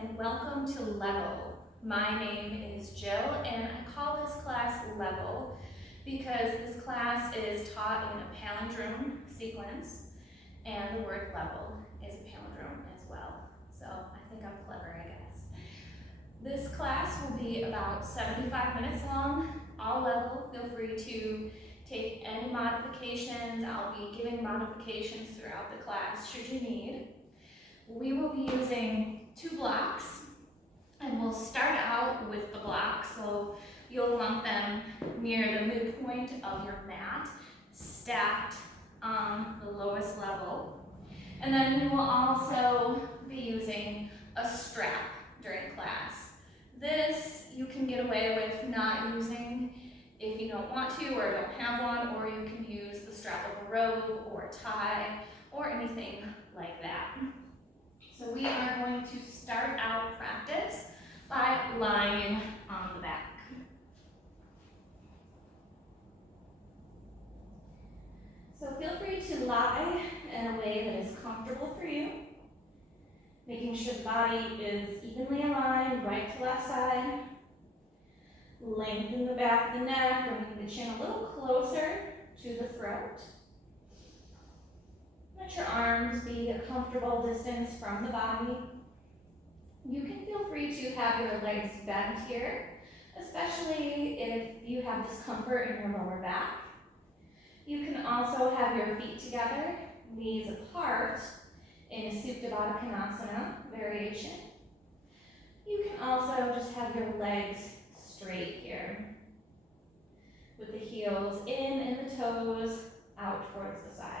and welcome to Level. My name is Jill and I call this class Level because this class is taught in a palindrome sequence and the word level is a palindrome as well. So I think I'm clever, I guess. This class will be about 75 minutes long, all level. Feel free to take any modifications. I'll be giving modifications throughout the class should you need. We will be using 2 blocks and we'll start out with the blocks. So you'll want them near the midpoint of your mat, stacked on the lowest level. And then we will also be using a strap during class. This you can get away with not using if you don't want to or don't have one, or you can use the strap of a robe or a tie or anything like that. So we are going to start out practice by lying on the back. So feel free to lie in a way that is comfortable for you, making sure the body is evenly aligned, right to left side. Lengthen the back of the neck, bringing the chin a little closer to the throat. Let your arms be a comfortable distance from the body. You can feel free to have your legs bent here, especially if you have discomfort in your lower back. You can also have your feet together, knees apart in a Supta Baddha Konasana variation. You can also just have your legs straight here, with the heels in and the toes out towards the sides.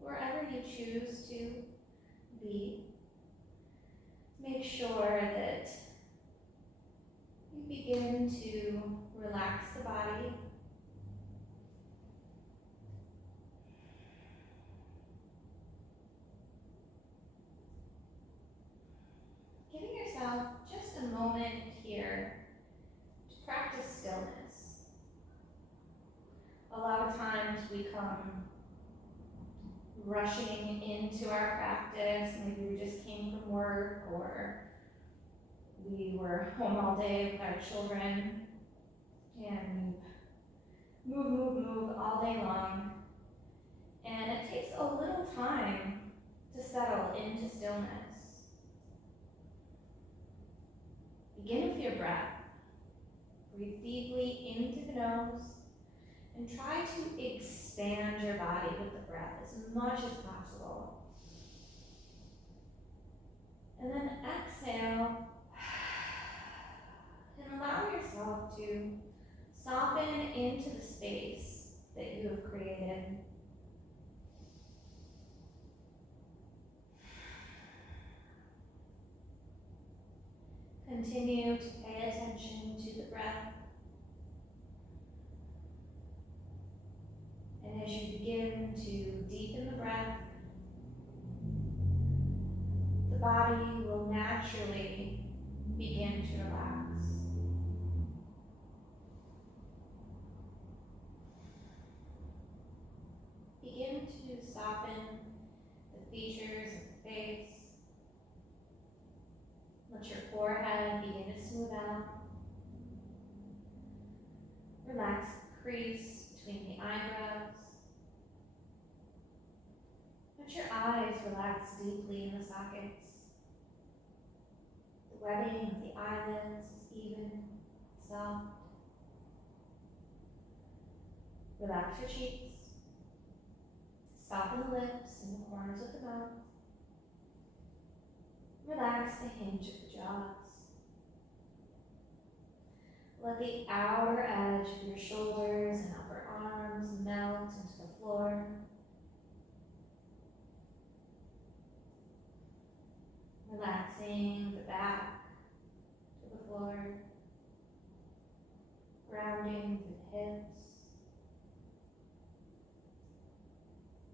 Wherever you choose to be, make sure that you begin to relax the body. Giving yourself just a moment here to practice stillness. A lot of times we come rushing into our practice. Maybe we just came from work, or we were home all day with our children, and we move all day long. And it takes a little time to settle into stillness. Begin with your breath. Breathe deeply into the nose and try to expand your body with the breath as much as possible. And then exhale and allow yourself to soften into the space that you have created. Continue to pay attention to the breath. And as you begin to deepen the breath, the body will naturally begin to relax. Begin to soften the features of the face. Let your forehead begin to smooth out. Relax the crease between the eyebrows. Let your eyes relax deeply in the sockets. The webbing of the eyelids is even, soft. Relax your cheeks. Soften the lips and the corners of the mouth. Relax the hinge of the jaws. Let the outer edge of your shoulders and upper arms melt into the floor. Relaxing the back to the floor. Grounding the hips.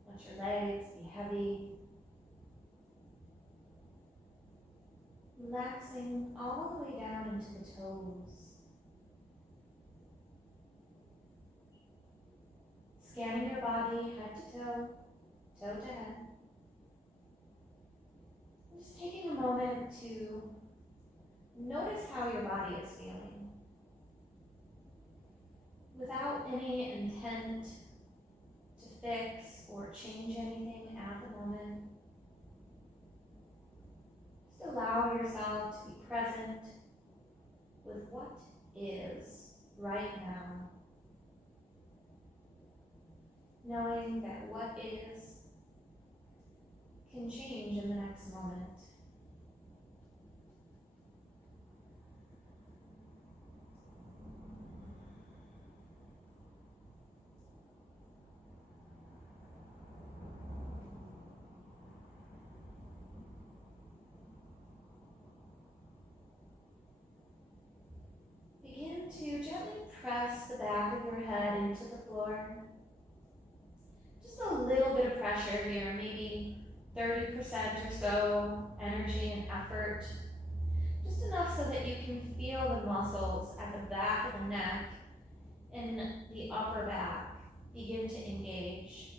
Let your legs be heavy. Relaxing all the way down into the toes. Scanning your body head to toe. toe to head. And just taking a moment to notice how your body is feeling without any intent to fix or change anything at the moment. Just allow yourself to be present with what is right now, knowing that what is can change in the next moment. Begin to gently press the back of your head into the floor. Just a little bit of pressure here, maybe 30% or so energy and effort. Just enough so that you can feel the muscles at the back of the neck and the upper back begin to engage.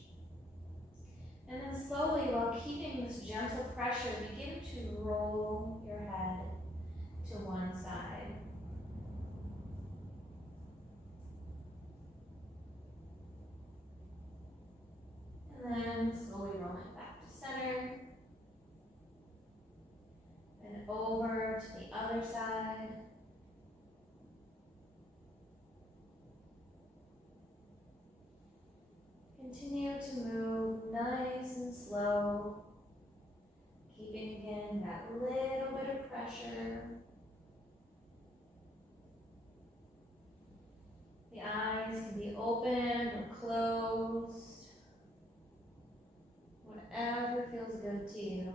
And then slowly, while keeping this gentle pressure, begin to roll your head to one side. And then slowly roll it back to center. And over to the other side. Continue to move nice and slow, keeping again that little bit of pressure. The eyes can be open or closed, whatever feels good to you.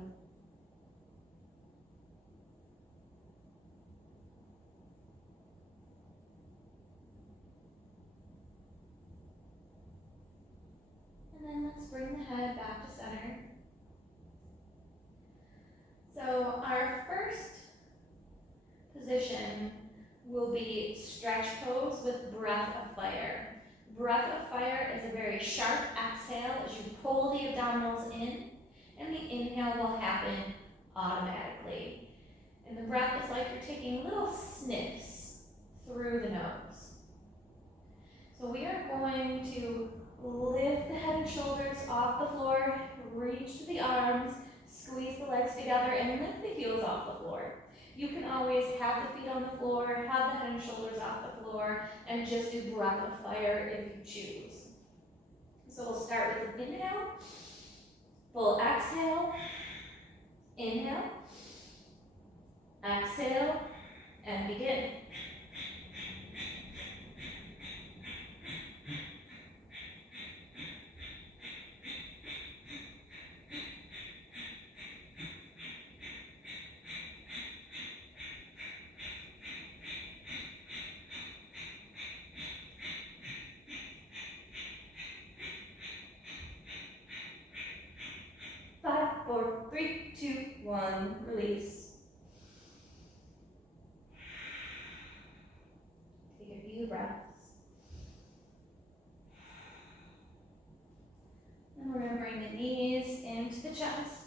And then let's bring the head back to center. So our first position will be stretch pose with breath of fire. Breath of fire is a very sharp exhale as you pull the abdominals in, and the inhale will happen automatically. And the breath is like you're taking little sniffs through the nose. So we are going to lift the head and shoulders off the floor, reach to the arms, squeeze the legs together, and lift the heels off the floor. You can always have the feet on the floor, have the head and shoulders off the floor, and just do breath of fire if you choose. So we'll start with an inhale, full exhale, inhale, exhale, and begin. Five, four, three, two, one, release. Take a few breaths. And we're going to bring the knees into the chest.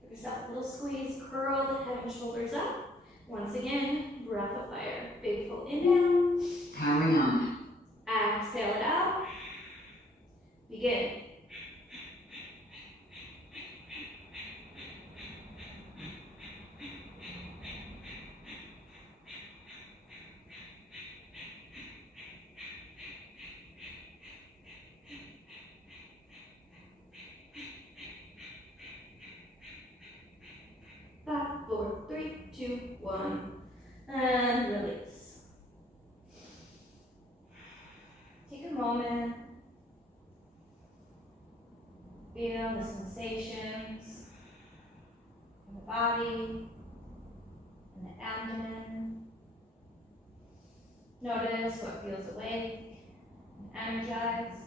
Give yourself a little squeeze, curl the head and shoulders up. Once again, breath of fire. Big full inhale. Carry on. Exhale it out. Begin. Five, four, three, two, one, and release. Take a moment. Feel the sensations in the body, in the abdomen. Notice what feels awake and energized.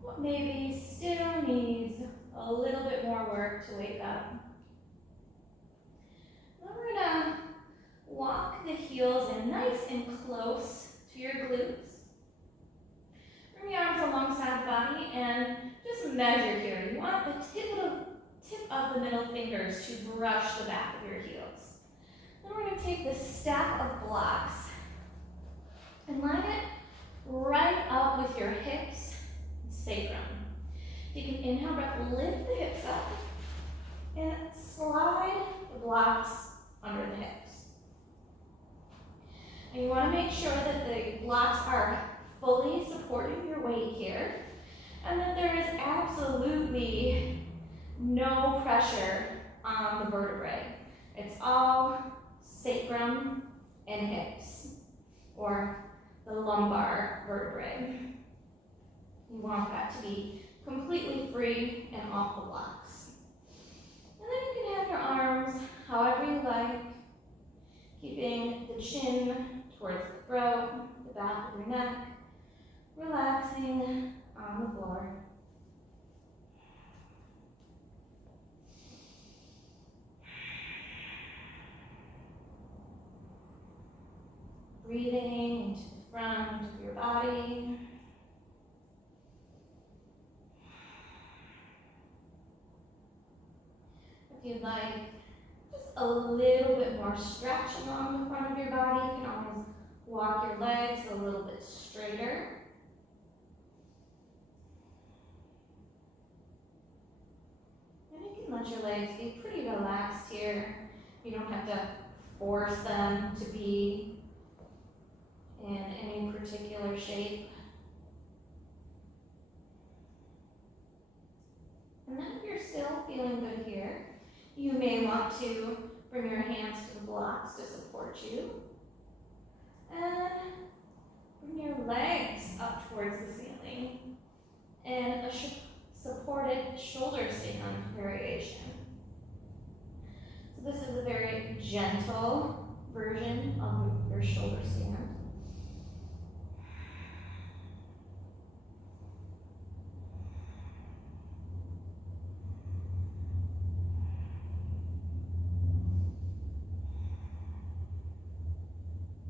What maybe still needs a little bit more work to wake up. Then we're gonna walk the heels in nice and close to your glutes. Bring the arms alongside the body and just to brush the back of your heels. Then we're going to take this stack of blocks and line it right up with your hips and sacrum. You can inhale breath, lift the hips up, and slide the blocks under the hips. And you want to make sure that the blocks are fully supporting your weight here, and that there is absolutely no pressure on the vertebrae. It's all sacrum and hips, or the lumbar vertebrae. You want that to be completely free and off the blocks. And then you can have your arms however you like, keeping the chin towards the throat, the back of your neck, relaxing on the floor. Breathing into the front of your body. If you'd like just a little bit more stretch along the front of your body, you can always walk your legs a little bit straighter. And you can let your legs be pretty relaxed here. You don't have to force them to be in any particular shape. And then if you're still feeling good here, you may want to bring your hands to the blocks to support you. And bring your legs up towards the ceiling in a supported shoulder stand variation. So this is a very gentle version of your shoulder stand.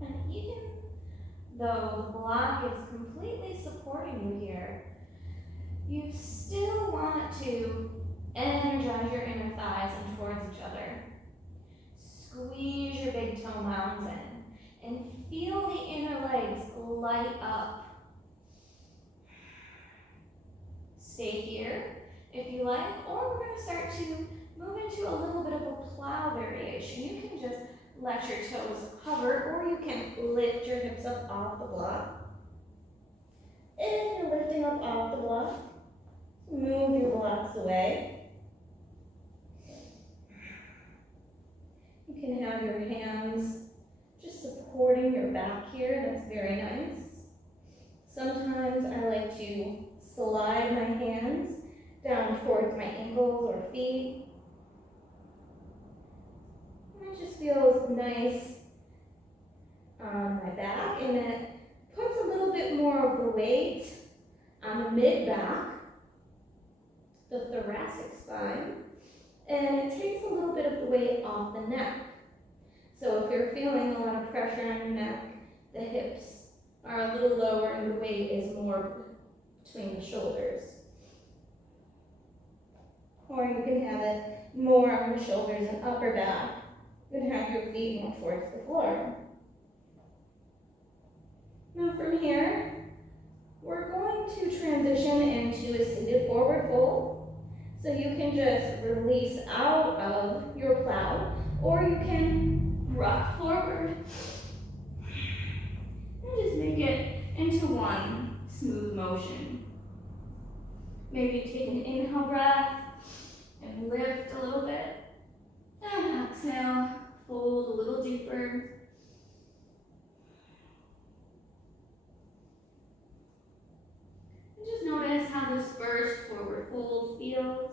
And even though the block is completely supporting you here, you still want to energize your inner thighs and towards each other. Squeeze your big toe mounds in and feel the inner legs light up. Stay here if you like, or we're going to start to move into a little bit of a plow variation. You can just let your toes hover, or you can lift your hips up off the block. If you're lifting up off the block, move your blocks away. You can have your hands just supporting your back here. That's very nice. Sometimes I like to slide my hands down towards my ankles or feet. And it just feels nice on my back, and it puts a little bit more of the weight on the mid-back, the thoracic spine, and it takes a little bit of the weight off the neck. So if you're feeling a lot of pressure on your neck, the hips are a little lower and the weight is more between the shoulders. Or you can have it more on the shoulders and upper back. You can have your feet more towards the floor. Now from here, we're going to transition into a seated forward fold. So you can just release out of your plow, or you can rock forward and just make it into one smooth motion. Maybe take an inhale breath and lift a little bit, and exhale, fold a little deeper. And just notice how this first forward fold feels.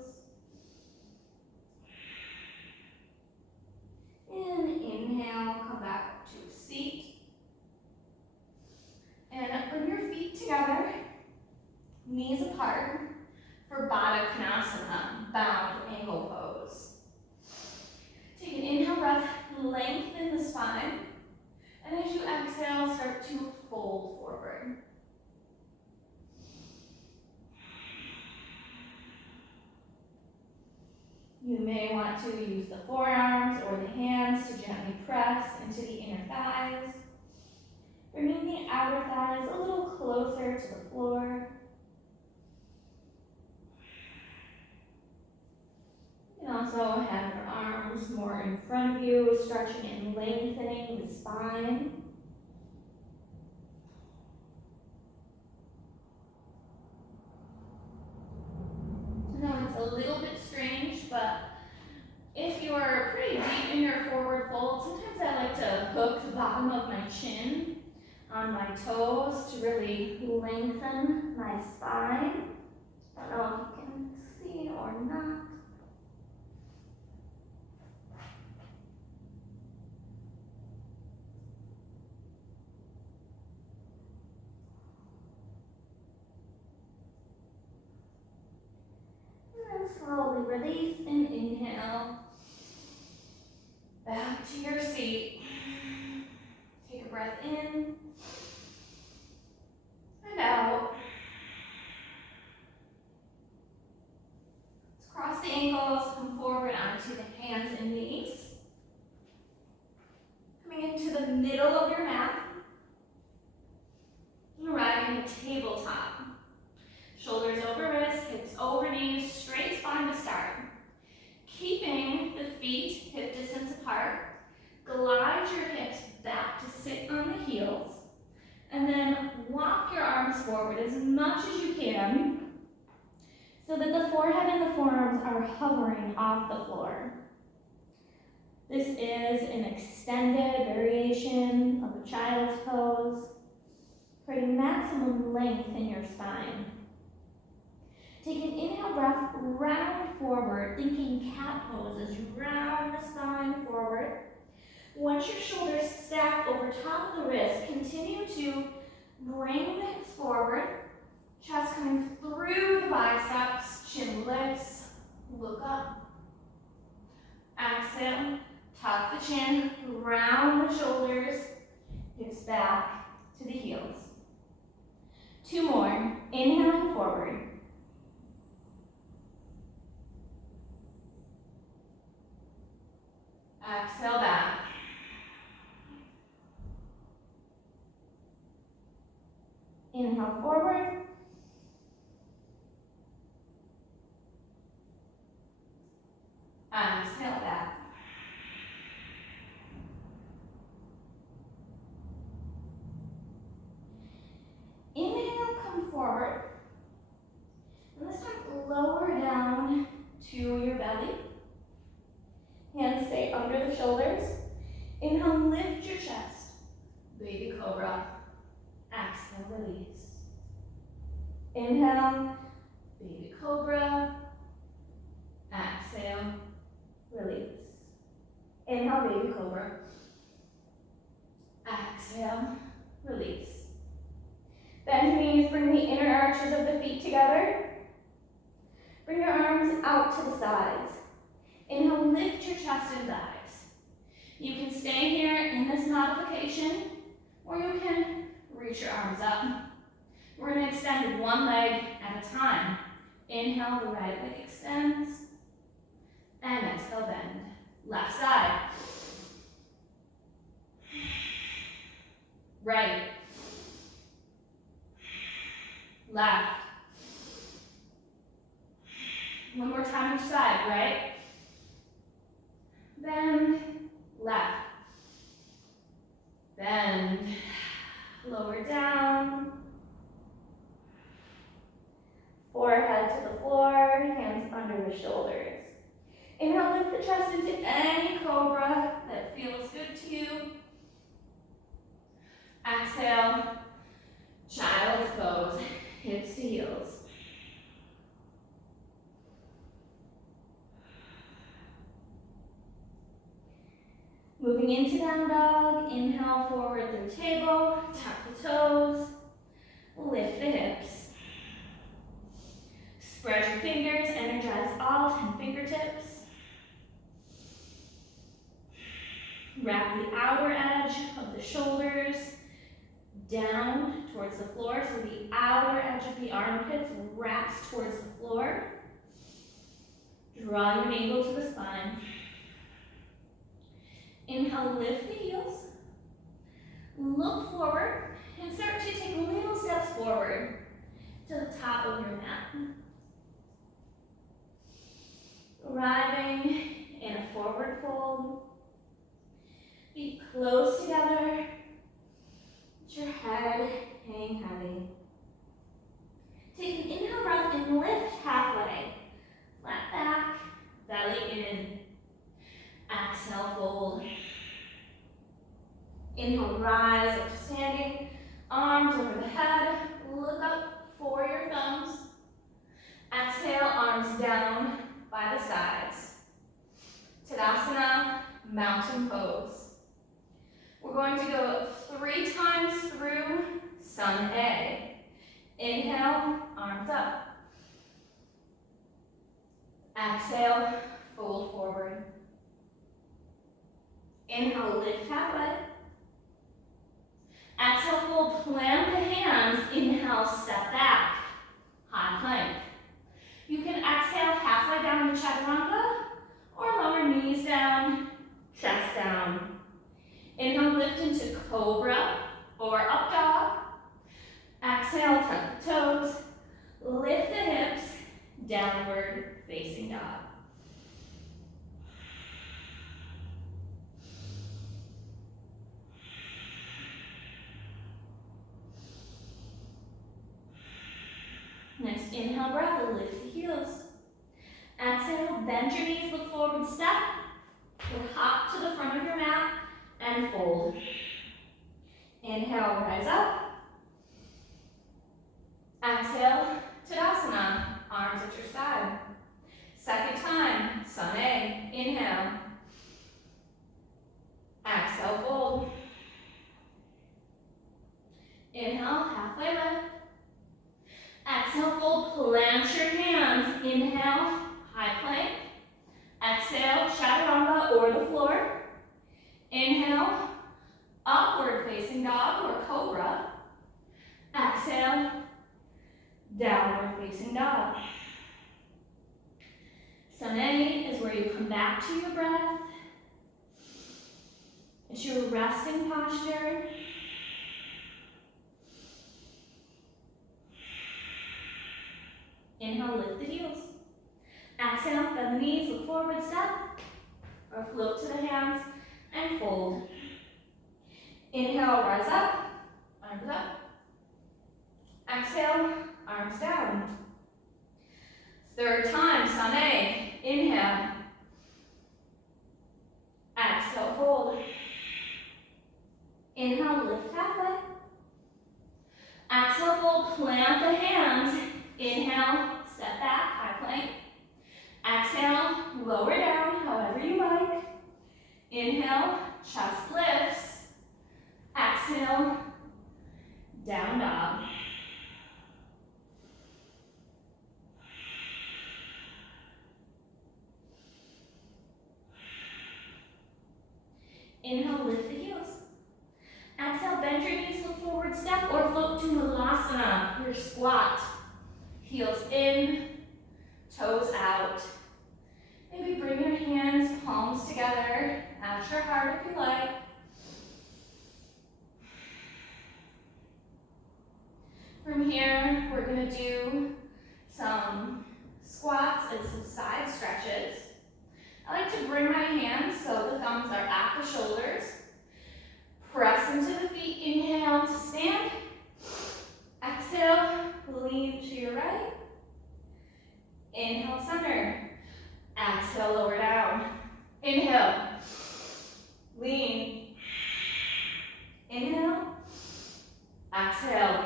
And inhale, come back to a seat. And bring your feet together, knees apart, for Baddha Konasana, bound ankle pose. Take an inhale breath, lengthen the spine. You may want to use the forearms or the hands to gently press into the inner thighs, bringing the outer thighs a little closer to the floor. You can also have your arms more in front of you, stretching and lengthening the spine. I know it's a little bit strange, but if you are pretty deep in your forward fold, sometimes I like to hook the bottom of my chin on my toes to really lengthen my spine. I don't know if you can see or not. And then slowly release and inhale. Back to your seat. Take a breath in and out. Let's cross the ankles, come forward onto the hands and knees. Coming into the middle of your mat. And arriving to tabletop. Shoulders over wrists, hips over knees, straight spine to start. Keeping the feet hip distance apart, glide your hips back to sit on the heels, and then walk your arms forward as much as you can so that the forehead and the forearms are hovering off the floor. This is an extended variation of a child's pose, creating maximum length in your spine. Take an inhale breath, round forward, thinking cat pose as you round the spine forward. Once your shoulders stack over top of the wrist, continue to bring the hips forward, chest coming through the biceps, chin lifts, look up. Exhale, tuck the chin, round the shoulders, hips back to the heels. 2 more, inhaling forward. Exhale back. Inhale forward. Exhale back. Inhale, come forward. And this time lower down to your belly. Hands stay under the shoulders. Inhale, lift your chest. Baby cobra. Exhale, release. Inhale, baby cobra. Exhale, release. Inhale, baby cobra. Exhale, release. Bend your knees, bring the inner arches of the feet together. Bring your arms out to the sides. Inhale, lift your chest and thighs. You can stay here in this modification, or you can reach your arms up. We're going to extend one leg at a time. Inhale, the right leg extends. And exhale, bend. Left side. Right. Left. One more time each side, right? Bend, left. Bend, lower down. Forehead to the floor, hands under the shoulders. Inhale, lift the chest into any cobra that feels good to you. Exhale, child's pose, hips to heels. Moving into down dog, inhale forward through table, tuck the toes, lift the hips. Spread your fingers, energize all 10 fingertips. Wrap the outer edge of the shoulders down towards the floor, so the outer edge of the armpits wraps towards the floor. Draw your navel to the spine. Inhale, lift the heels. Look forward and start to take little steps forward to the top of your mat. Arriving in a forward fold. Feet close together. Let your head hang heavy. Take an inhale breath and lift halfway. Flat back, belly in. Exhale, fold. Inhale, rise up to standing. Arms over the head. Look up for your thumbs. Exhale, arms down by the sides. Tadasana, mountain pose. We're going to go 3 times through Sun A. Inhale, arms up. Exhale, fold forward. Inhale, lift halfway. Exhale, fold, plant the hands. Inhale, step back, high plank. You can exhale halfway down to chaturanga or lower knees down, chest down. Inhale, lift into cobra or up dog. Exhale, tuck the toes, lift the hips, downward facing dog. Next, inhale, breath, lift the heels. Exhale, bend your knees, look forward, step. Or hop to the front of your mat and fold. Inhale, rise up. Exhale, Tadasana, arms at your side. Second time, Sun A, inhale. Exhale, fold. Inhale, halfway lift. Exhale, fold, plant your hands. Inhale, high plank. Exhale, chaturanga or the floor. Inhale, upward facing dog or cobra. Exhale, downward facing dog. Sun A is where you come back to your breath. It's your resting posture. Inhale, lift the heels. Exhale, bend the knees, look forward, step, or float to the hands and fold. Inhale, rise up, arms up. Exhale, arms down. Third time, Sun A, inhale. Exhale, fold. Inhale, lift halfway. Exhale, fold, plant the hands. Inhale, step back, high plank. Exhale, lower down, however you like. Inhale, chest lifts. Exhale, down dog. Inhale, lift the heels. Exhale, bend your knees, look forward, step, or float to Malasana, your squat. Heels in, toes out. Maybe bring your hands, palms together, at your heart if you like. From here, we're gonna do some squats and some side stretches. I like to bring my hands so the thumbs are at the shoulders. Press into the feet, inhale to stand. Exhale, lean to your right. Inhale, center. Exhale, lower down. Inhale, lean. Inhale, exhale.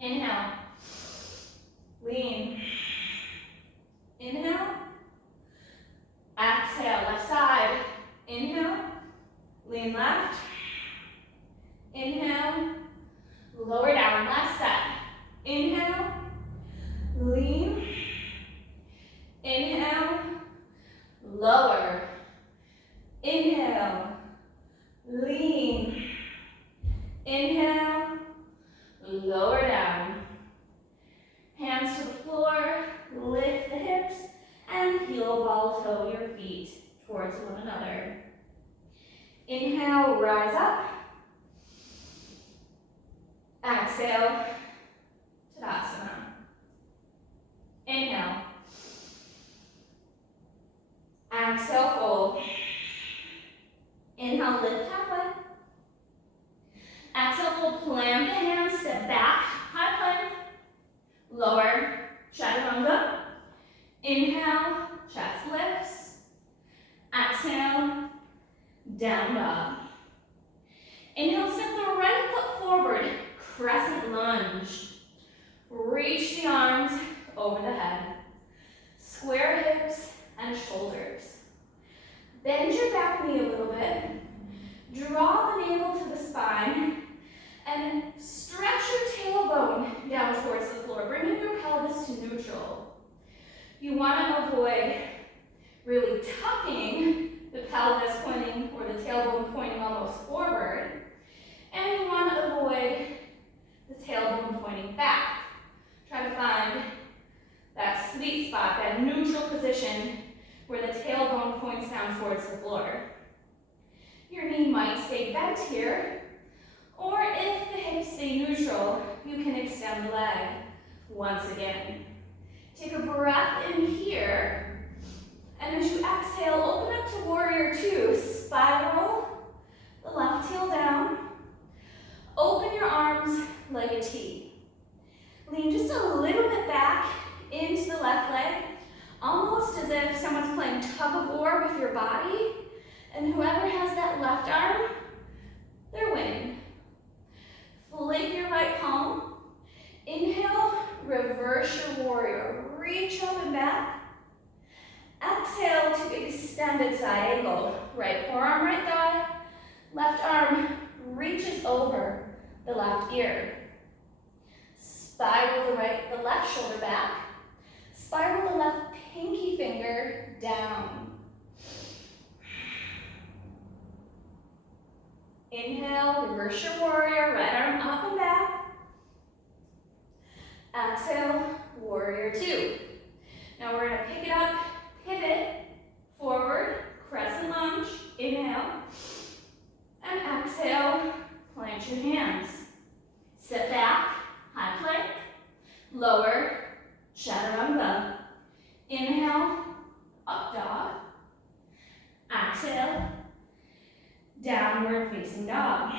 Inhale, lean. Inhale, exhale, left side. Inhale, lean left. Inhale, lower down, last set. Inhale, lean. Inhale, lower. Inhale, lean. Inhale, lower down. Hands to the floor, lift the hips, and towards one another. Inhale, rise up. Exhale, Tadasana. Inhale. Exhale, fold. Inhale, lift halfway. Exhale, fold, plant the hands, step back, high plank. Lower, chaturanga. Inhale, chest lifts. Exhale, down dog. Inhale, step the right foot forward, crescent lunge. Reach the arms over the head. Square hips and shoulders. Bend your back knee a little bit. Draw the navel to the spine. And stretch your tailbone down towards the floor, bringing your pelvis to neutral. You want to avoid really tucking the pelvis pointing or the tailbone pointing almost forward. And you want to avoid the tailbone pointing back. Try to find that sweet spot, that neutral position where the tailbone points down towards the floor. Your knee might stay bent here, or if the hips stay neutral, you can extend the leg once again. Take a breath in here, and as you exhale, open up to warrior two. Spiral the left heel down. Open your arms like a T. Lean just a little bit back into the left leg, almost as if someone's playing tug of war with your body, and whoever has that left arm, they're winning. Flip your right palm. Inhale, reverse your warrior. Reach up and back. Exhale to extended side angle. Right forearm, right thigh. Left arm reaches over the left ear. Spiral the left shoulder back. Spiral the left pinky finger down. Inhale, reverse your warrior, right arm up and back. Exhale, warrior two. Now we're gonna pick it up, pivot, forward, crescent lunge, inhale. And exhale, plant your hands. Sit back, high plank, lower, chaturanga. Inhale, up dog. Exhale, downward facing dog.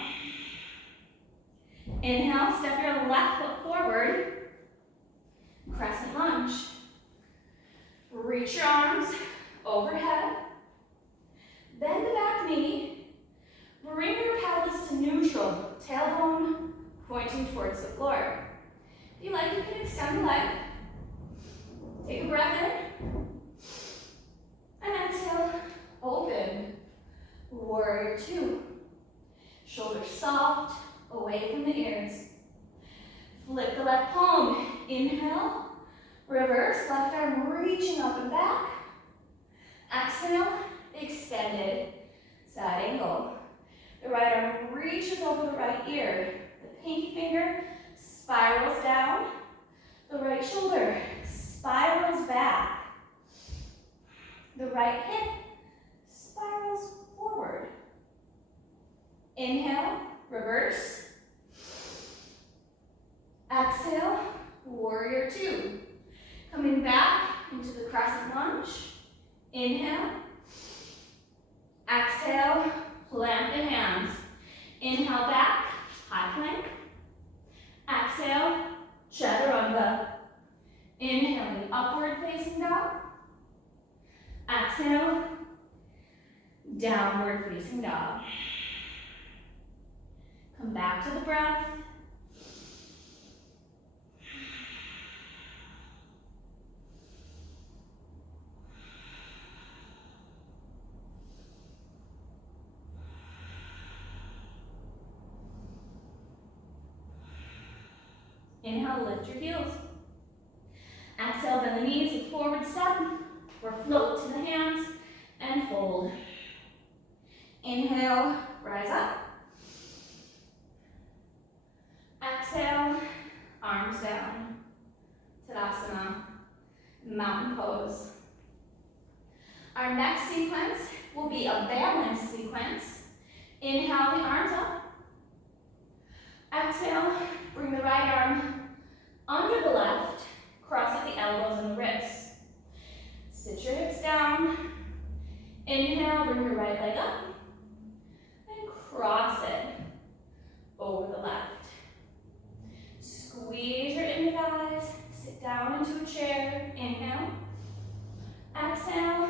Inhale, step your left foot forward, crescent lunge. Reach your arms overhead. Bend the back knee. Bring your pelvis to neutral, tailbone pointing towards the floor. If you like, you can extend the leg. Take a breath in. And exhale, open. Warrior two. Shoulders soft, away from the ears. Flip the left palm. Inhale. Reverse, left arm reaching up and back. Exhale, extended side angle. The right arm reaches over the right ear. The pinky finger spirals down. The right shoulder spirals back. The right hip spirals forward. Inhale, reverse. Exhale, warrior two. Coming back into the crescent lunge. Inhale. Exhale, plant the hands. Inhale back, high plank. Exhale, chaturanga. Inhaling, upward facing dog. Exhale, downward facing dog. Come back to the breath. Inhale, lift your heels. Exhale, bend the knees, look forward step, or float to the hands and fold. Inhale, rise up. Exhale, arms down. Tadasana, mountain pose. Our next sequence will be a balance sequence. Inhale the arms up. Exhale, bring the right arm under the left, cross at the elbows and the wrists. Sit your hips down. Inhale, bring your right leg up. And cross it over the left. Squeeze your inner thighs. Sit down into a chair. Inhale. Exhale,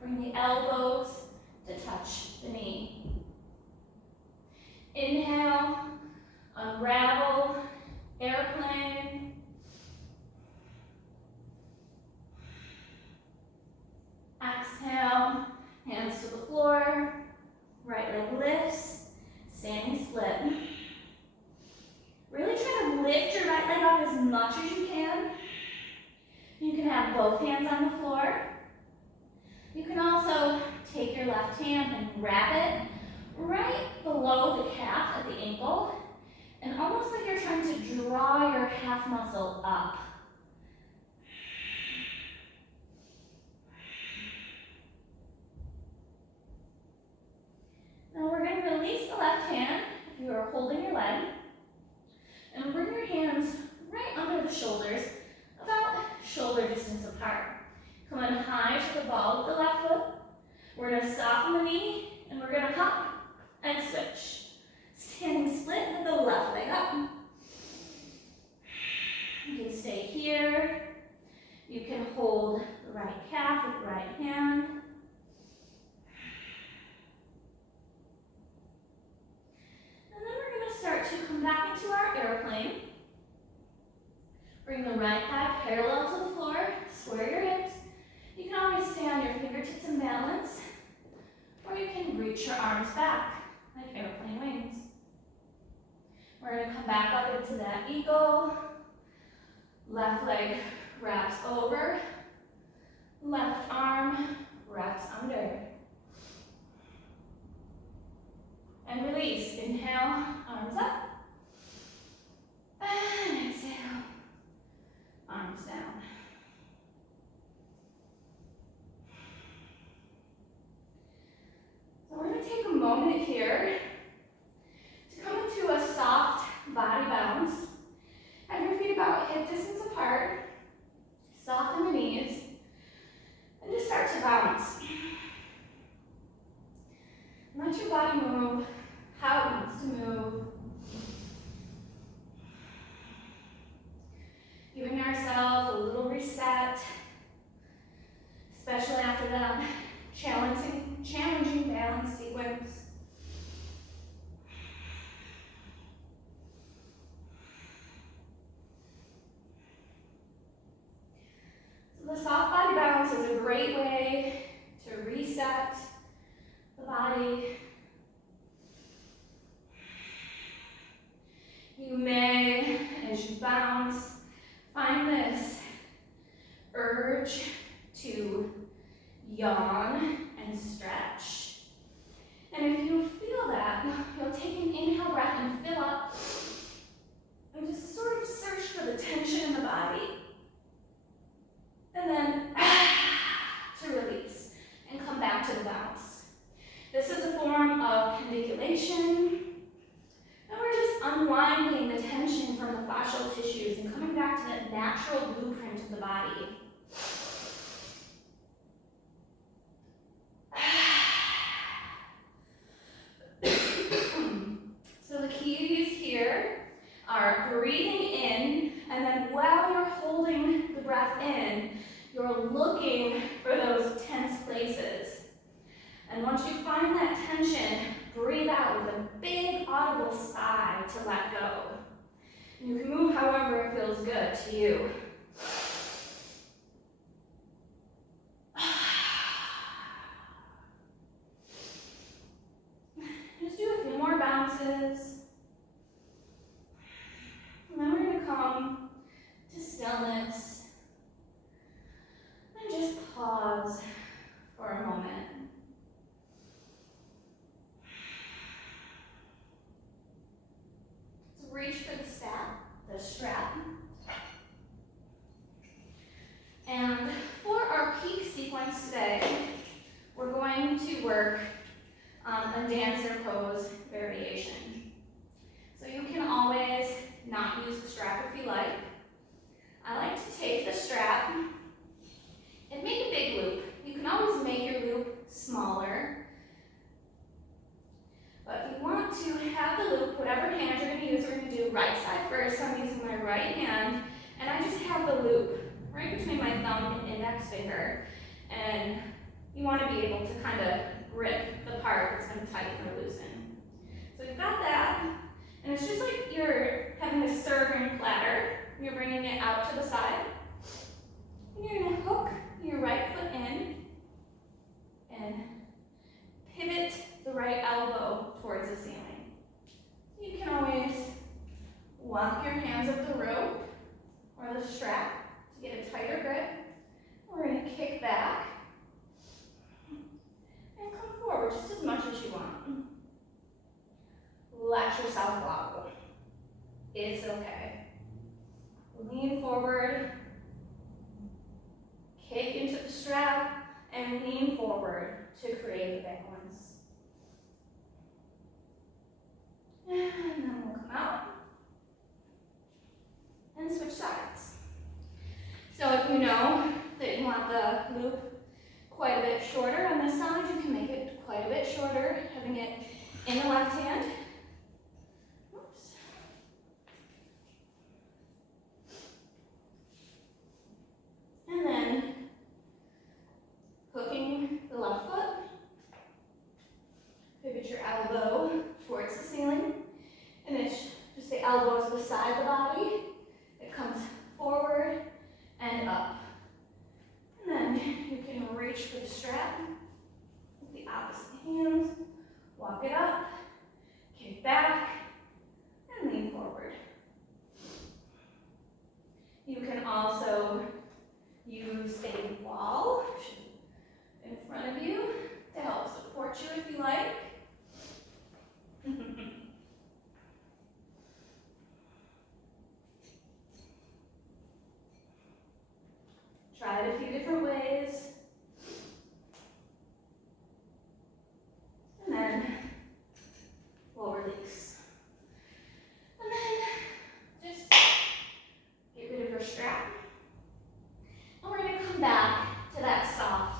bring the elbows to touch the knee. Inhale, unravel, airplane. Exhale, hands to the floor, right leg lifts, standing split. Really try to lift your right leg up as much as you can. You can have both hands on the floor. You can also take your left hand and wrap it right below the calf at the ankle, and almost like you're trying to draw your calf muscle up. Now we're going to release the left hand if you are holding your leg, and bring your hands right under the shoulders, about shoulder distance apart. Come on high to the ball of the left foot. We're going to soften the knee, and we're going to hop and switch. Standing split with the left leg up. You can stay here. You can hold the right calf with the right hand. And then we're going to start to come back into our airplane. Bring the right thigh parallel to the floor. Square your hips. You can always stay on your fingertips in balance, or you can reach your arms back like airplane wings. We're going to come back up into that eagle. Left leg wraps over. Left arm wraps under. And release. Inhale, arms up. And exhale, arms down. So we're going to take a moment here to come into a soft body bounce. Have your feet about hip distance apart. Soften the knees. And just start to bounce. Let your body move how it wants to move. Giving ourselves a little reset, especially after that challenging balance sequence. So the soft body balance is a great way to reset the body. You may, as you bounce, find this urge to yawn and stretch. And if you feel that, you'll take an inhale breath and fill up and just sort of search for the tension in the body. And then to release and come back to the bounce. This is a form of pendiculation. And we're just unwinding the tension from the fascial tissues and coming back to that natural blueprint of the body. So the keys here are breathing in, and then while you're holding the breath in, you're looking for those tense places. And once you find that tension, breathe out with a big audible sigh to let go. And you can move however it feels good to you. Just do a few more bounces. And then we're going to come to stillness and just pause for a moment. So reach for the strap. And for our peak sequence today, we're going going to work a dancer pose variation. So you can always not use the strap if you like. I like to take the strap and make a big loop. You can always make your loop smaller. But if you want to have the loop, whatever hand you're going to use, we're going to do right side first. So I'm using my right hand, and I just have the loop right between my thumb and index finger. And you want to be able to kind of grip the part that's going to tighten or loosen. So you've got that, and it's just like you're having a serving platter. You're bringing it out to the side, and you're going to hook your right foot in and pivot the right elbow towards the ceiling. You can always walk your hands up the rope or the strap to get a tighter grip. We're going to kick back and come forward just as much as you want. Let yourself wobble. It's okay. Lean forward, kick into the strap, and lean forward to create a balance. And then we'll come out and switch sides. So if you know that you want the loop quite a bit shorter on this side, you can make it quite a bit shorter, having it in the left hand. Oops. And then hooking the left foot, pivot your elbow towards the ceiling, and it's just the elbows beside the body. It comes forward and up. And then you can reach for the strap with the opposite hands, walk it up, kick back, and lean forward. You can also use a wall in front of you to help support you if you like. Try it a few different ways. And then we'll release. And then just get rid of your strap. And we're going to come back to that soft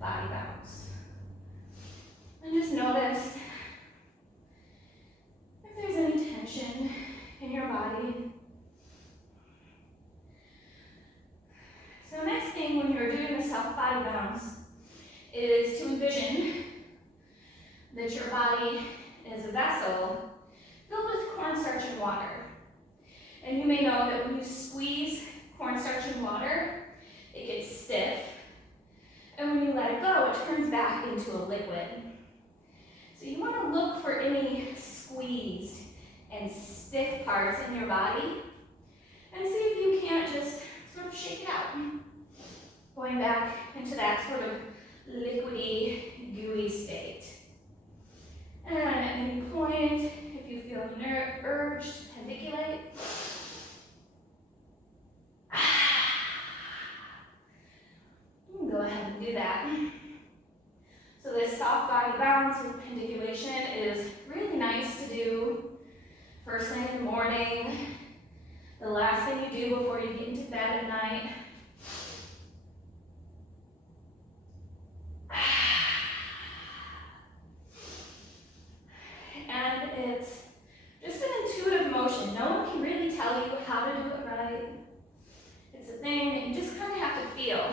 body bounce. And just notice if there's any tension in your body. So next thing when you're doing the soft body bounce is to envision that your body is a vessel filled with cornstarch and water. And you may know that when you squeeze cornstarch and water, it gets stiff. And when you let it go, it turns back into a liquid. So you want to look for any squeezed and stiff parts in your body and see if you can't just sort of shake it out. Going back into that sort of liquidy, gooey state. And at any point, if you feel an urge to pendiculate, you can go ahead and do that. So this soft body bounce with pendiculation is really nice to do first thing in the morning, the last thing you do before you get into bed at night. And it's just an intuitive motion. No one can really tell you how to do it right. It's a thing that you just kind of have to feel.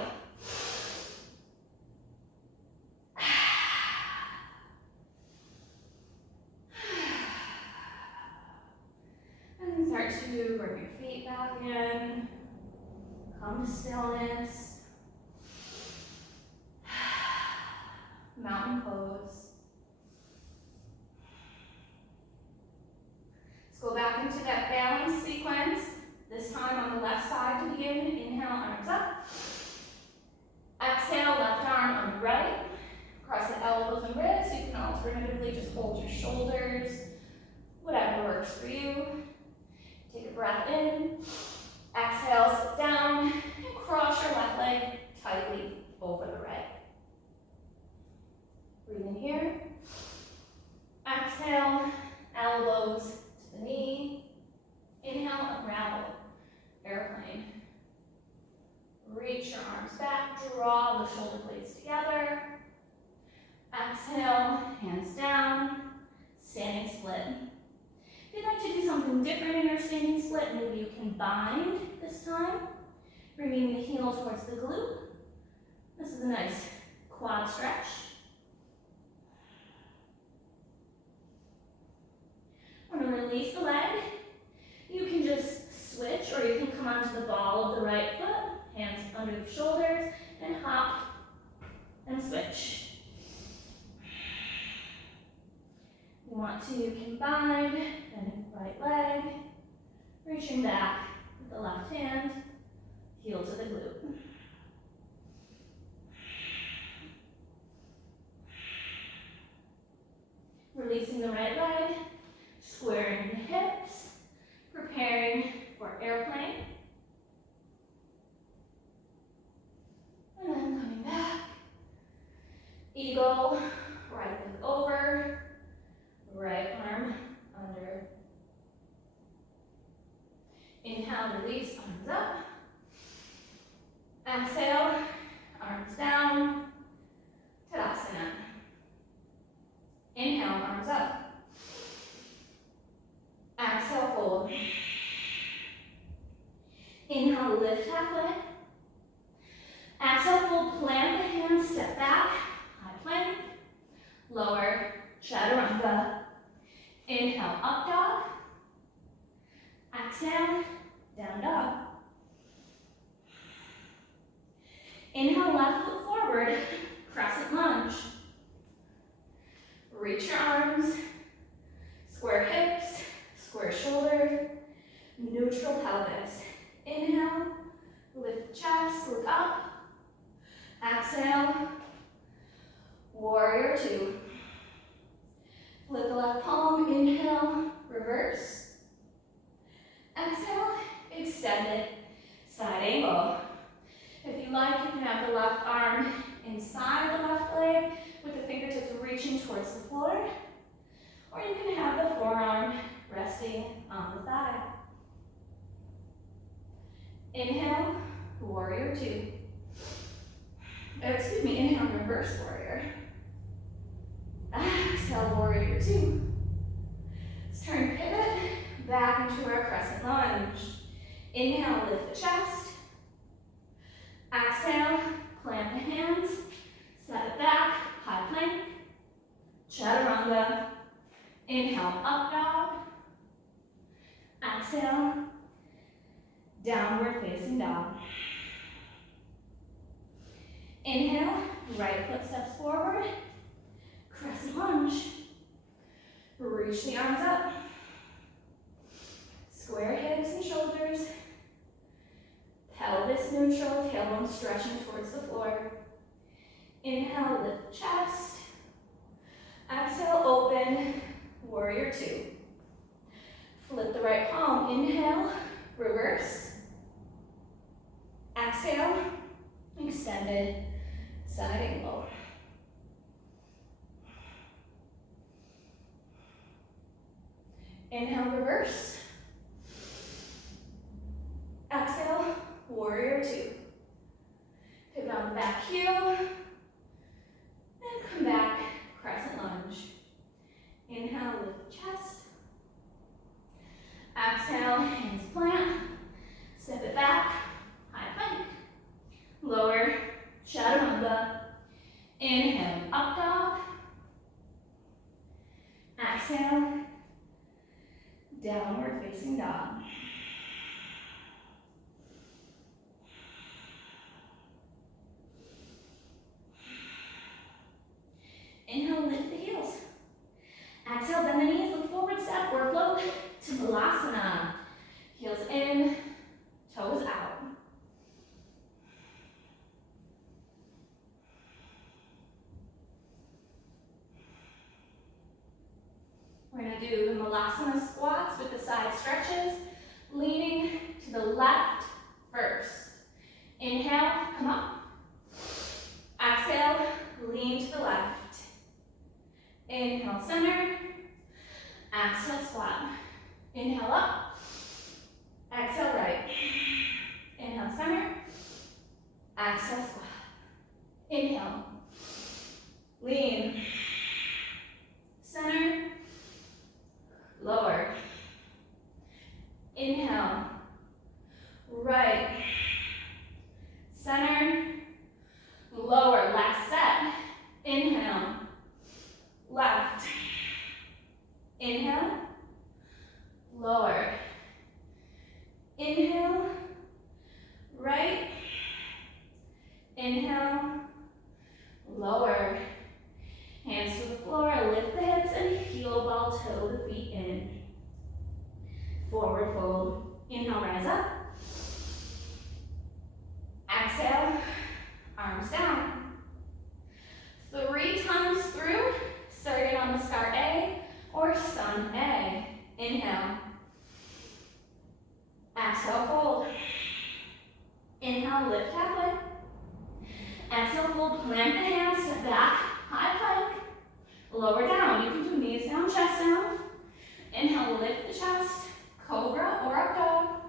And start to bring your feet back in. Come to stillness. Mountain pose. Let's go back into that balance sequence. This time on the left side to begin. Inhale, arms up. Exhale, left arm on the right. Cross the elbows and wrists. You can alternatively just hold your shoulders. Whatever works for you. Take a breath in. Exhale, sit down. And cross your left leg tightly over the right. airplane. Reach your arms back, draw the shoulder blades together. Exhale, hands down, standing split. If you'd like to do something different in your standing split, maybe you can bind this time, bringing the heel towards the glute. This is a nice quad stretch. We're going to release the leg. You can just switch, or you can come onto the ball of the right foot, hands under the shoulders, and hop and switch. You want to combine, bending the right leg, reaching back with the left hand, heel to the glute. Releasing the right leg, squaring the hips, preparing for airplane. And then coming back, eagle, right leg over, right arm under. Inhale, release, arms up. Exhale, arms down, Tadasana. Inhale, arms up. Exhale, fold. Inhale, lift halfway. Exhale, fold, plant the hands, step back, high plank, lower, chaturanga. Inhale, up dog. Exhale, down dog. Inhale, left foot forward, crescent lunge. Reach your arms, square hips, square shoulder, neutral pelvis. Inhale, lift chest, look up. Exhale, warrior two. Flip the left palm, inhale, reverse. Exhale, extend it, side angle. If you like, you can have the left arm inside the left leg with the fingertips reaching towards the floor, or you can have the forearm resting on the thigh. Inhale, warrior two. Inhale, reverse warrior. Exhale, warrior two. Let's turn pivot back into our crescent lunge. Inhale, lift the chest. Exhale, plant the hands, step it back, high plank, chaturanga. Inhale, up dog. Exhale, downward facing dog. Inhale, right foot steps forward, crescent lunge. Reach the arms up. Square hips and shoulders. Pelvis neutral, tailbone stretching towards the floor. Inhale, lift the chest. Exhale, open, warrior two. Flip the right palm, inhale, reverse. Exhale, extended, side angle. Inhale, reverse. Exhale, warrior two. Pivot on the back heel. And come back, crescent lunge. Inhale, lift the chest. Exhale, hands plant. Step it back, high plank. Lower, chaturanga. Inhale, up dog. Exhale, downward facing dog. Inhale, lift the heels. Exhale, bend the knees, look forward, step or float to Balasana. Heels in, toes out. We're going to do the Malasana squats with the side stretches, leaning to the left first. Inhale, come up. Exhale, lean to the left. Inhale, center. Exhale, squat. Inhale up. Exhale, right. Inhale, lift halfway. Exhale, fold, plant the hands, step back, high plank. Lower down, you can do knees down, chest down. Inhale, lift the chest, cobra or up dog.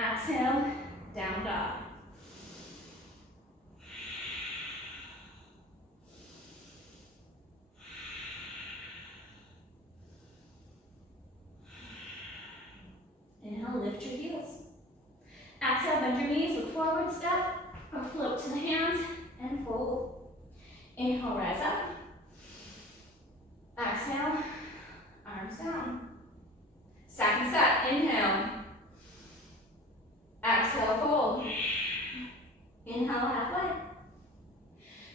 Exhale, down dog. Inhale, lift your heels. Exhale, bend your knees, look forward, step, or float to the hands and fold. Inhale, rise up. Exhale, arms down. Second set, inhale. Exhale, fold. Inhale, halfway.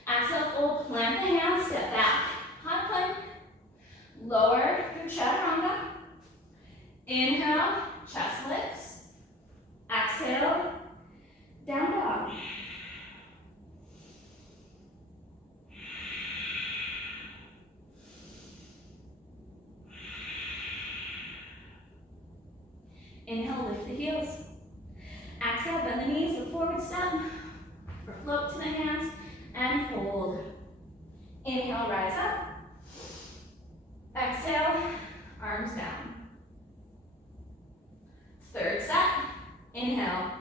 Exhale, fold, plant the hands, step back. High plank. Lower through chaturanga. Inhale, chest lifts. Exhale, down dog. Inhale, lift the heels. Exhale, bend the knees, look forward, step, or float to the hands, and fold. Inhale, rise up. Exhale, arms down. Third set, inhale.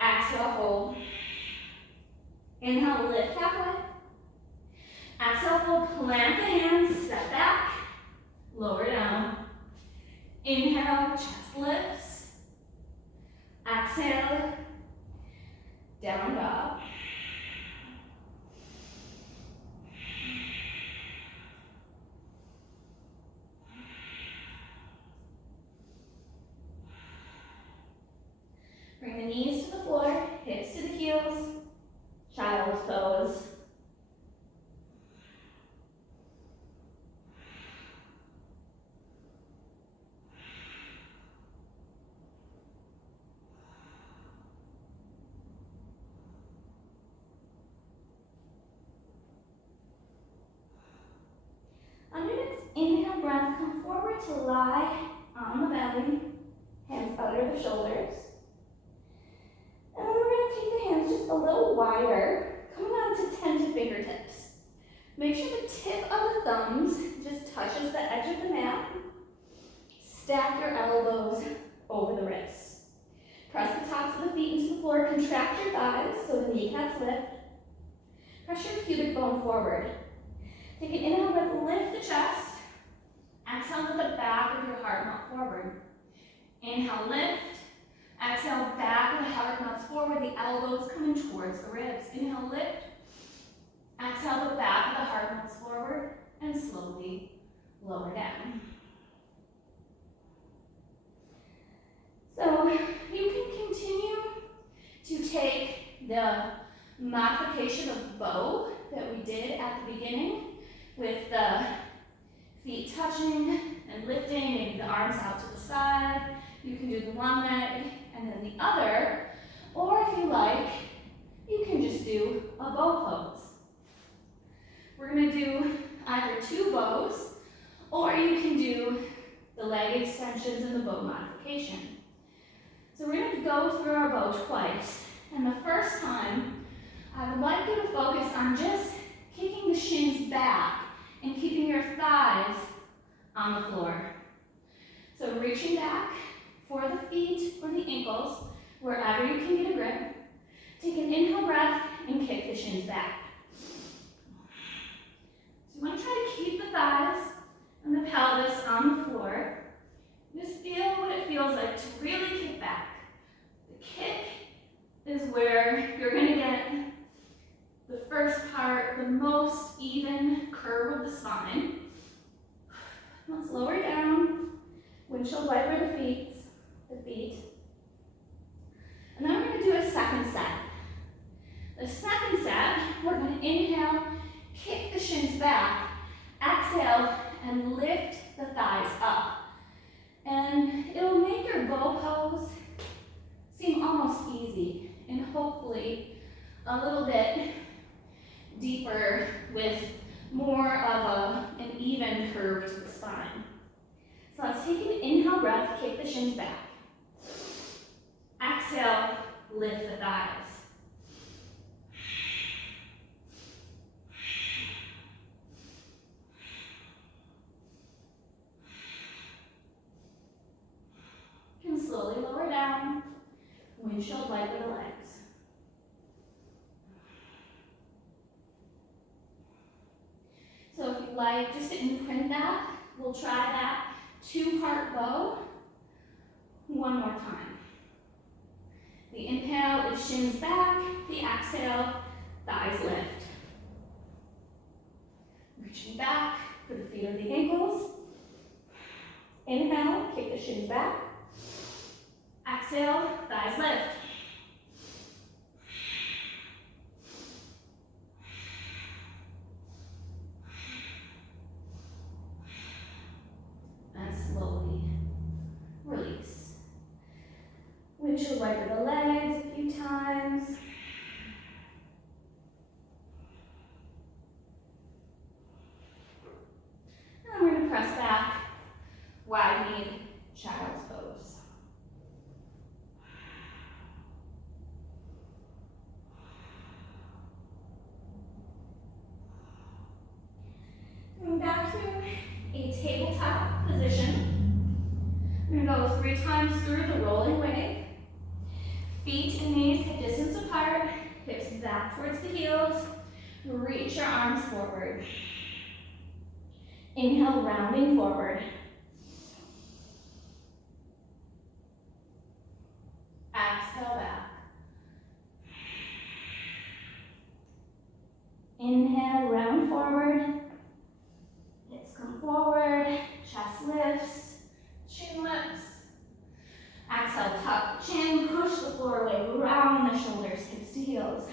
Exhale, fold. Inhale, lift halfway. Exhale, fold, plant the hands, step back, lower down. Inhale, chest lifts. Exhale, down dog. Bring the knees to the floor, hips to the heels, child's pose. On your next inhale breath, come forward to lie on the belly, hands under the shoulders. And then we're going to take the hands just a little wider, coming on to tented fingertips. Make sure the tip of the thumbs just touches the edge of the mat. Stack your elbows over the wrists. Press the tops of the feet into the floor, contract your thighs so the kneecaps lift. Press your pubic bone forward. Take an inhale breath, lift the chest. Exhale, with the back of your heart melt forward. Inhale, lift. Exhale, back of the heart melts forward, the elbows coming towards the ribs. Inhale, lift. Exhale, the back of the heart melts forward and slowly lower down. So you can continue to take the modification of bow that we did at the beginning with the feet touching and lifting, maybe the arms out to the side. You can do the one leg and then the other, or if you like, you can just do a bow pose. We're going to do either two bows, or you can do the leg extensions and the bow modification. So we're going to go through our bow twice, and the first time, I would like you to focus on just kicking the shins back and keeping your thighs on the floor. So reaching back for the feet or the ankles, wherever you can get a grip. Take an inhale breath and kick the shins back. So you want to try to keep the thighs and the pelvis on the floor. Just feel what it feels like to really kick back. The kick is where you're going to get the first part, the most even curve of the spine. Let's lower down, windshield wiper the feet. And then we're going to do a second set. The second set, we're going to inhale, kick the shins back, exhale, and lift the thighs up. And it'll make your bow pose seem almost easy and hopefully a little bit deeper with more of an even curve to the spine. So let's take an inhale breath, kick the shins back. Exhale, lower down, windshield wiper the legs. So if you like, just to imprint that, we'll try that 2-part bow one more time. The inhale is shins back, the exhale, thighs lift. Reaching back for the feet or the ankles. Inhale, kick the shins back. Exhale, thighs lift. And slowly release. Windshield wiper the legs a few times. And we're going to press back, wide knee, child's pose. Coming back to a tabletop position. I'm going to go 3 times through the rolling wave. Feet and knees hip distance apart, hips back towards the heels. Reach your arms forward. Inhale, rounding forward. Exhale back. Inhale, round forward. Hips come forward, chest lifts, chin lifts. Exhale, tuck the chin, push the floor away, round the shoulders, hips to heels.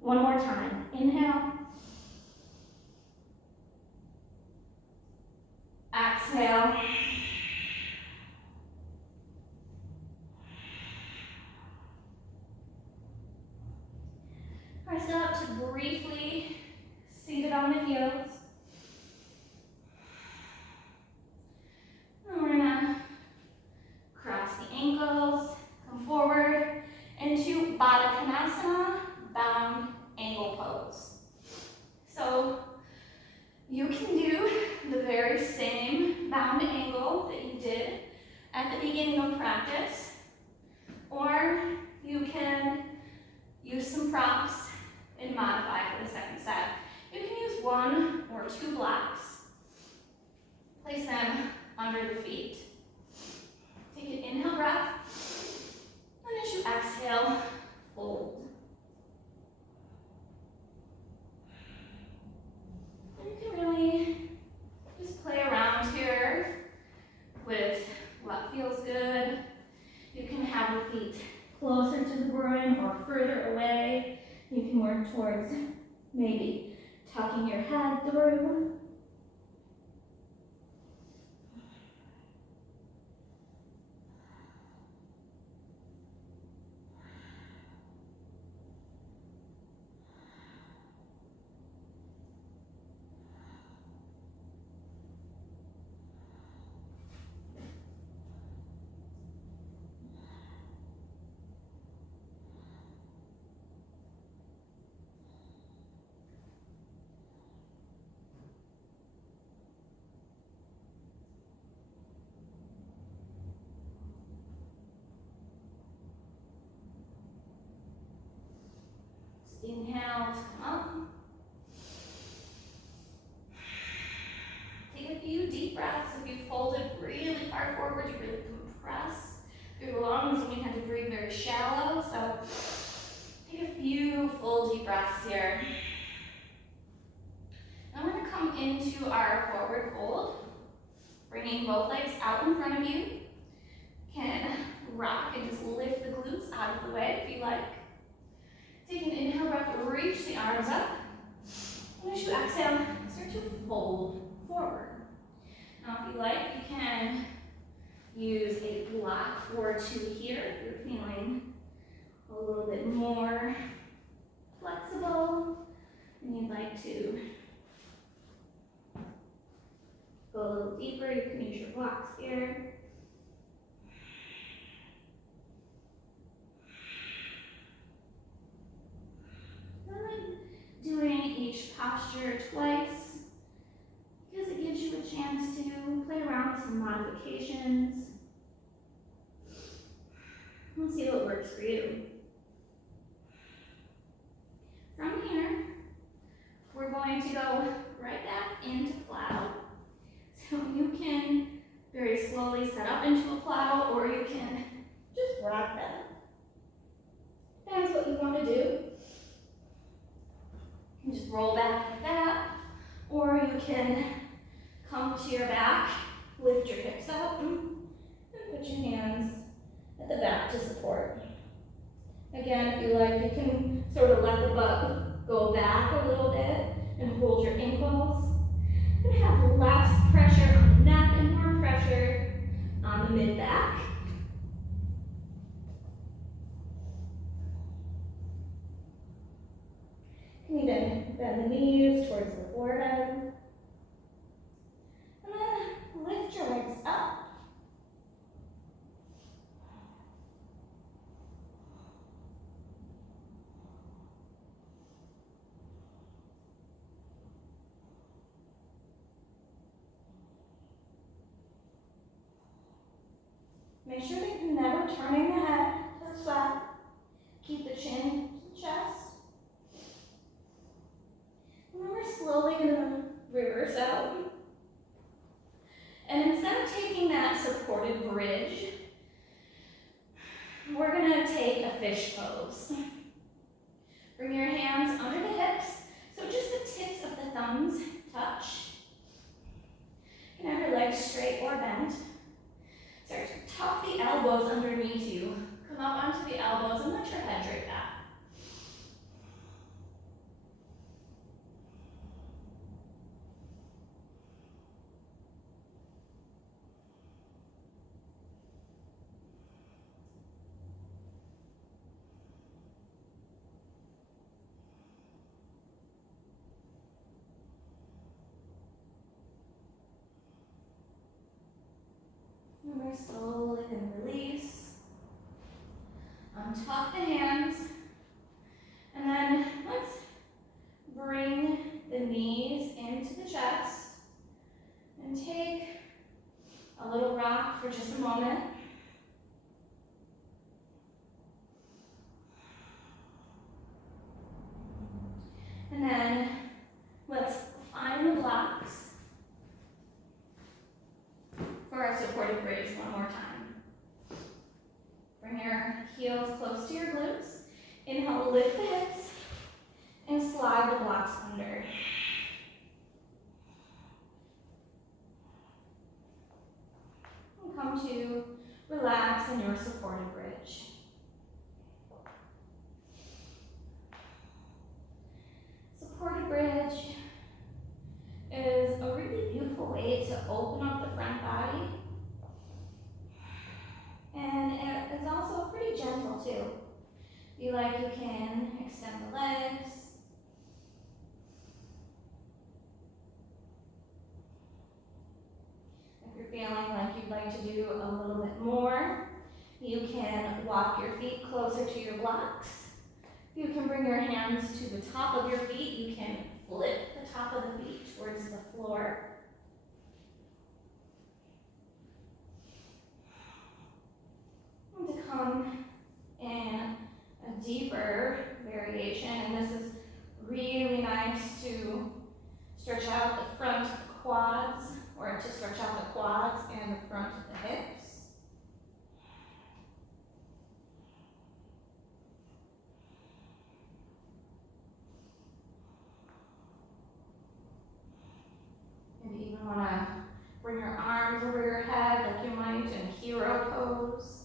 One more time. Inhale. Exhale. Press up to briefly seated on the heels. And we're gonna cross the ankles, come forward into Baddha Konasana, bound angle pose. So you can do the very same bound angle that you did at the beginning of practice, or you can use some props and modify for the second set. You can use 1 or 2 blocks. Place them under the feet. Take an inhale breath, and as you exhale, fold. And you can really just play around here with what feels good. You can have the feet closer to the groin or further away. You can work towards maybe tucking your head through. Inhale to come up. Take a few deep breaths. If you folded really far forward, you really compress through the lungs, and you have to breathe very shallow. So take a few full deep breaths here. Now we're going to come into our forward fold, bringing both legs out in front of you. Can rock and just lift the glutes out of the way if you like. Take an inhale breath, reach the arms up. And as you exhale, start to fold forward. Now if you like, you can use a block or 2 here if you're feeling a little bit more flexible and you'd like to go a little deeper. You can use your blocks here. Doing each posture twice because it gives you a chance to play around with some modifications. works for you. From here, we're going to go right back into plow. So you can very slowly set up into a plow, or you can just rock them. Depends what you want to do. You can just roll back like that, or you can come to your back, lift your hips up, and put your hands at the back to support. Again, if you like, you can sort of let the butt go back a little bit and hold your ankles. And have less pressure on the neck and more pressure on the mid-back. You can even bend the knees towards the forehead. And then lift your legs up. Make sure that you're never turning the head to the side. Keep the chin to the chest. And then we're slowly going to reverse out. And instead of taking that supported bridge, we're going to take a fish pose. Bring your hands under the hips, so just the tips of the thumbs touch. You can have your legs straight or bent. Start to tuck the elbows underneath you. Come up onto the elbows and let your head drape back. And we're slowly going to release. Untuck the hands. And then let's bring the knees into the chest. And take a little rock for just a moment. And then let's find the blocks for our supported bridge one more time. Bring your heels close to your glutes. Inhale, lift the hips, and slide the blocks under. And come to relax in your supported bridge. Supported bridge is a really beautiful way to open up the front body. And it is also pretty gentle too. If you like, you can extend the legs. If you're feeling like you'd like to do a little bit more, you can walk your feet closer to your blocks. You can bring your hands to the top of your feet. You can flip the top of the feet towards the floor. And to come in a deeper variation, and this is really nice to stretch out the front of the quads, or to stretch out the quads and the front of the hips. Maybe you even want to bring your arms over your head like you might in hero pose.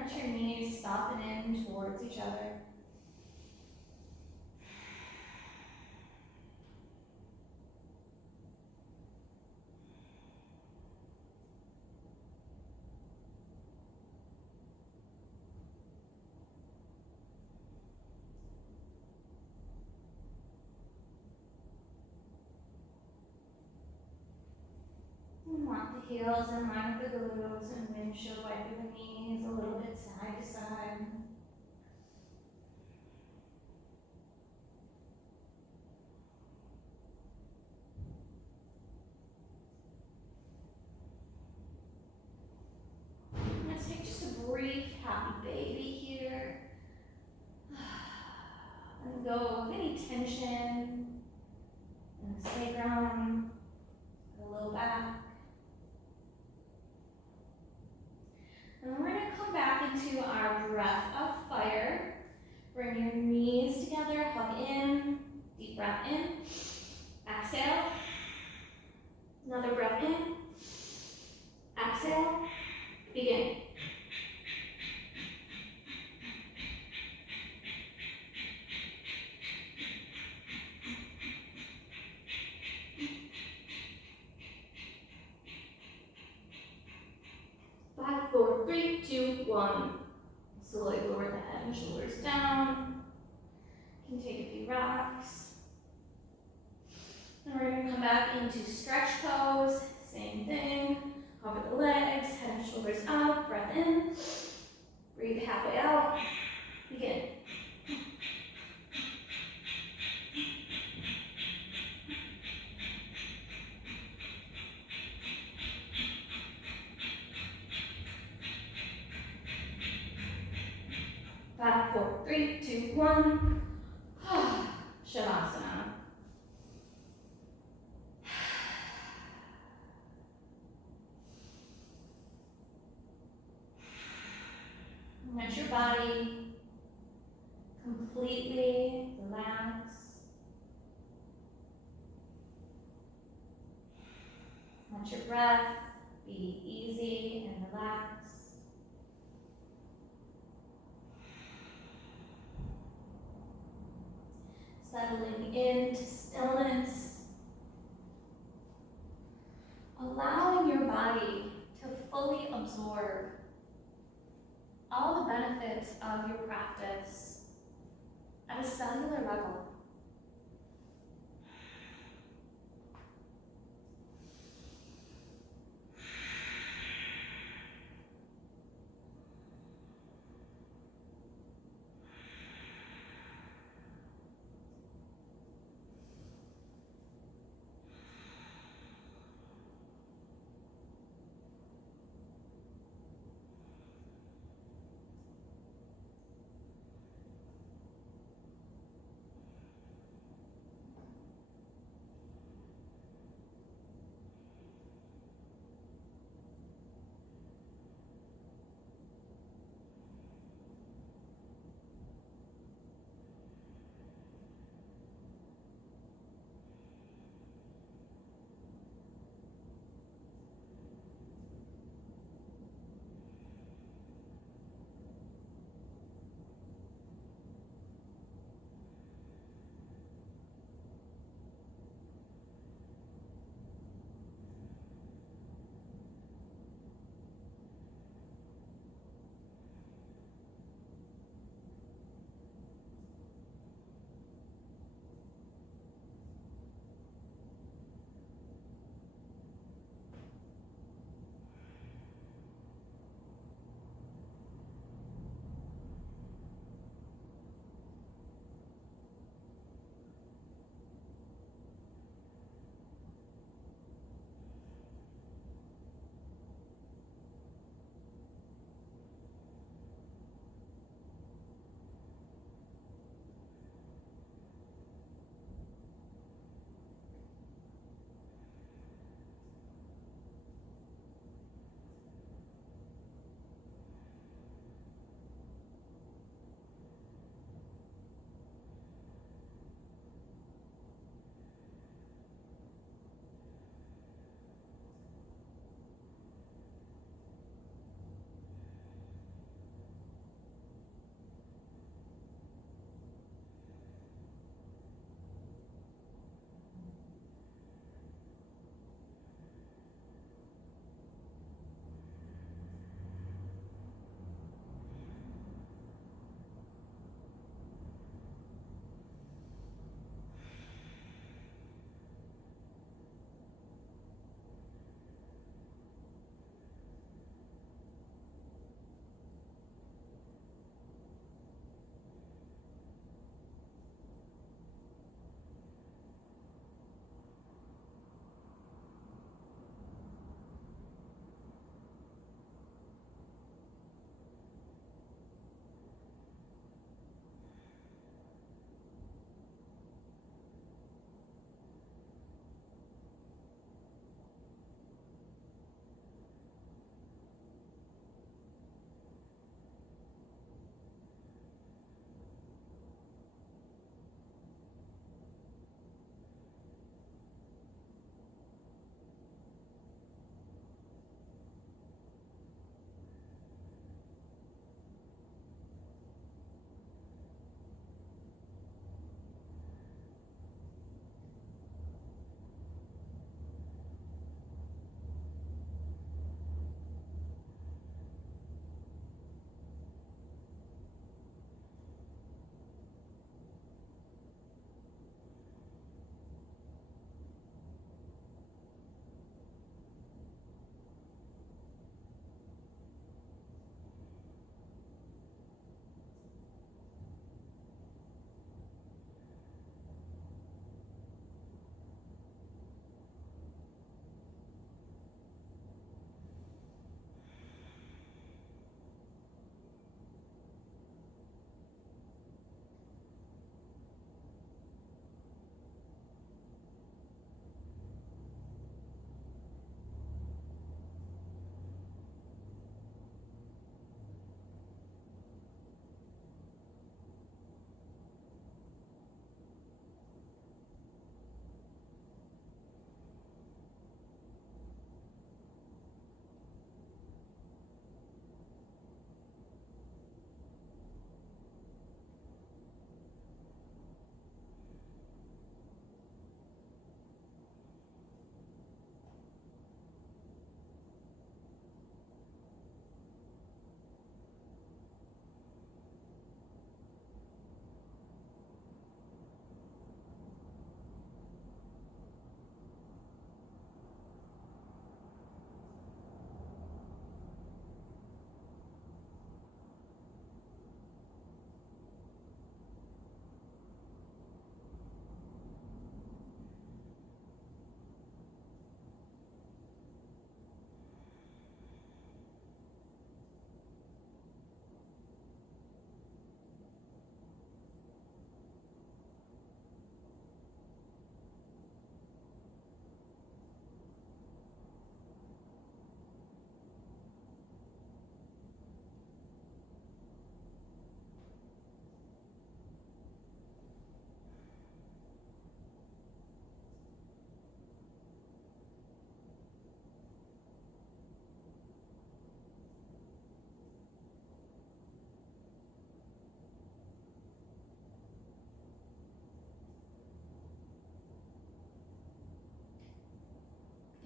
let your knees soften in towards each other. We want the heels in line with the glutes and windshield wiper the knees a little bit side to side. Let's take just a brief happy baby here. And go with any tension in the sacrum, the low back. And we're going to come back into our breath of fire. Bring your knees together, hug in, deep breath in. Exhale. Another breath in. Exhale. Begin. Five, four, three, two, one. Slowly lower the head and shoulders down. You can take a few rocks. And we're going to come back into stretch pose. Same thing. Hover the legs, head and shoulders up. Breath in. Breathe halfway out. Begin. Five, four, three, two, one. Shavasana. Let your body completely relax. Let your breath be easy and relaxed. Settling into stillness. Allowing your body to fully absorb all the benefits of your practice at a cellular level.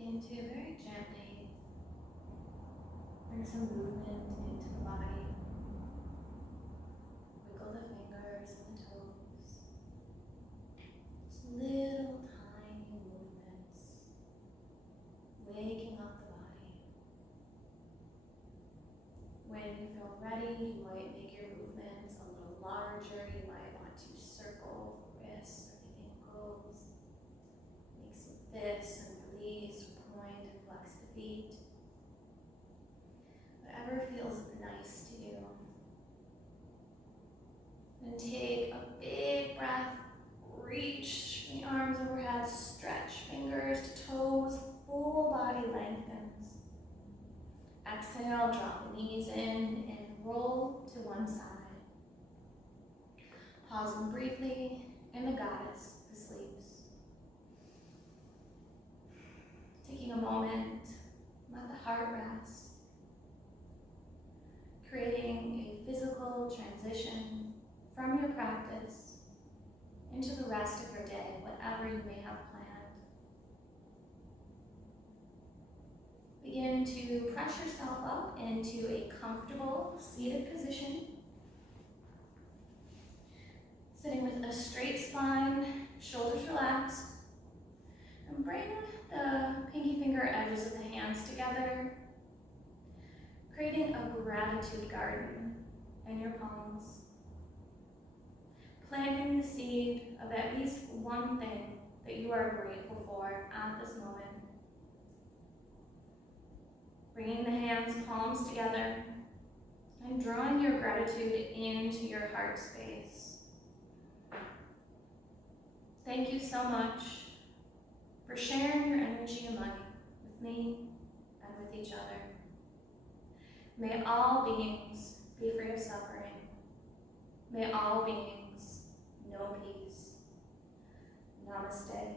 begin to very gently bring some movement into the body. Wiggle the fingers and the toes. Just little tiny movements, waking up the body. When you feel ready, you might make your movements a little larger. You might want to circle the wrists or the ankles. Make some fists and release, point and flex the feet. Whatever feels nice to you. And take a big breath. Reach the arms overhead. Stretch fingers to toes. Full body lengthens. Exhale, drop the knees in and roll to one side. Pausing briefly in the goddess who sleeps. Taking a moment, let the heart rest. Creating a physical transition from your practice into the rest of your day, whatever you may have planned. Begin to press yourself up into a comfortable seated position. Sitting with a straight spine, shoulders relaxed, and bring the pinky finger edges of the hands together, creating a gratitude garden in your palms. Planting the seed of at least one thing that you are grateful for at this moment. Bringing the hands, palms together, and drawing your gratitude into your heart space. Thank you so much for sharing your energy and light with me and with each other. May all beings be free of suffering. May all beings know peace. Namaste.